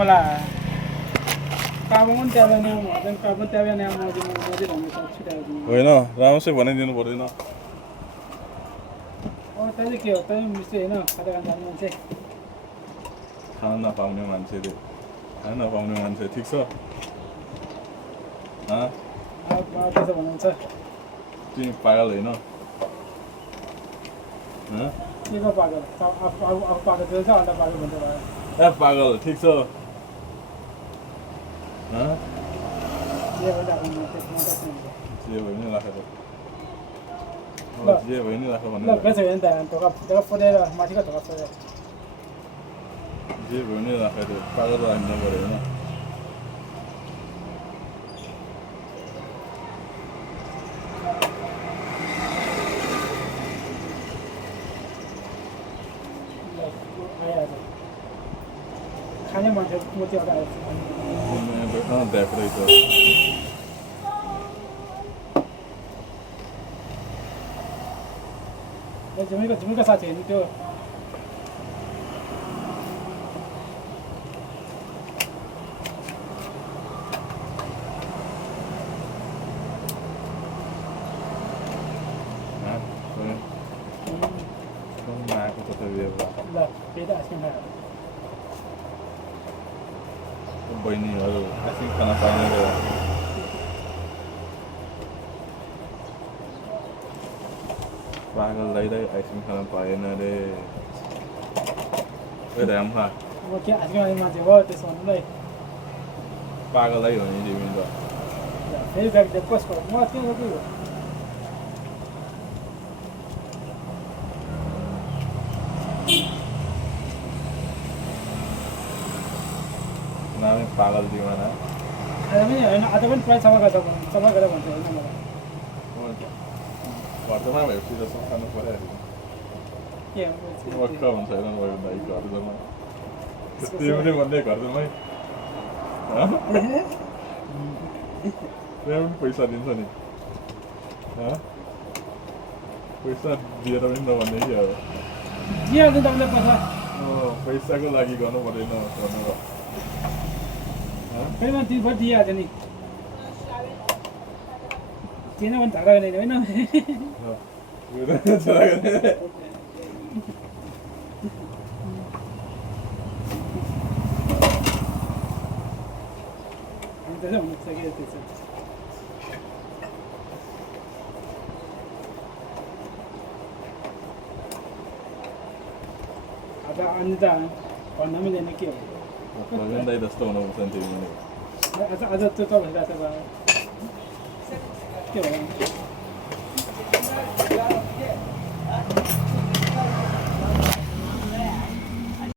Hola. Kamu tiada nama, dan kamu tiada nama di mana di dalam itu sudah. होइन राम्रोसित बनाइदिनु पर्दैन तैँले के हो तैँ मिस्त्री होइन खाजा खान जाने मान्छे खान नपाउने मान्छेले खान नपाउने मान्छे ठिक छ त्यसो भन्नुहुन्छ तिमी पागल होइन के को पागल अब पागल छ अन्त पागल भन्छ भयो ए पागल ठिक छ जे भइरहेको जे भयो नि राखेर जे भयो नि राख भने ल बेच्यो भने त ढोका फोडेर माथिको ढोका फोडेर जे भयो नि राखेर पागल राख्नु पर्यो होइन खाने मान्छे मोती अगाडि आएछ देखरै छ झुमेको साथी हेर्नु त्यो आएको त ल त्यही त आइसक्रिम खाएर बहिनीहरू आइसक्रिम खान पाइने भयो पागल दाइलाई आइसक्रिम खान पाएन रे ऱ्याम्फा अब के आइसक्रिम खाने मान्छे हो त्यसो भन्नुलाई पागलै हो नि तिमी त फेरि ब्याग दिएको कसको म त्यो हो कि हो नामै पागल दिवाना आज पनि होइन आज पनि प्रायः सफा गर्छ भन्छ होइन मलाई घरमा भएपछि त खानु पऱ्यो के मक्क हुन्छ होइन भयो दाइ घर जम्मा त्यो पनि भन्दै घर जम्मै त्यहाँ पनि पैसा दिन्छ नि पैसा दिएर पनि नभन्ने कि अब दिइहाल्छु तपाईँले पैसा पैसाको लागि गर्नु पर्दैन भन्नु फेरि तिन भयो दिइहाल्छ नि तिन भने झगडा गर्ने होइन त्यसै हुनुहुन्छ कि त्यसो अब अन्य त भन्न मिलेन के हो दाइ जस्तो हुनुपर्छ नि तिमीले आज त्यो त भइरहेको छ के हो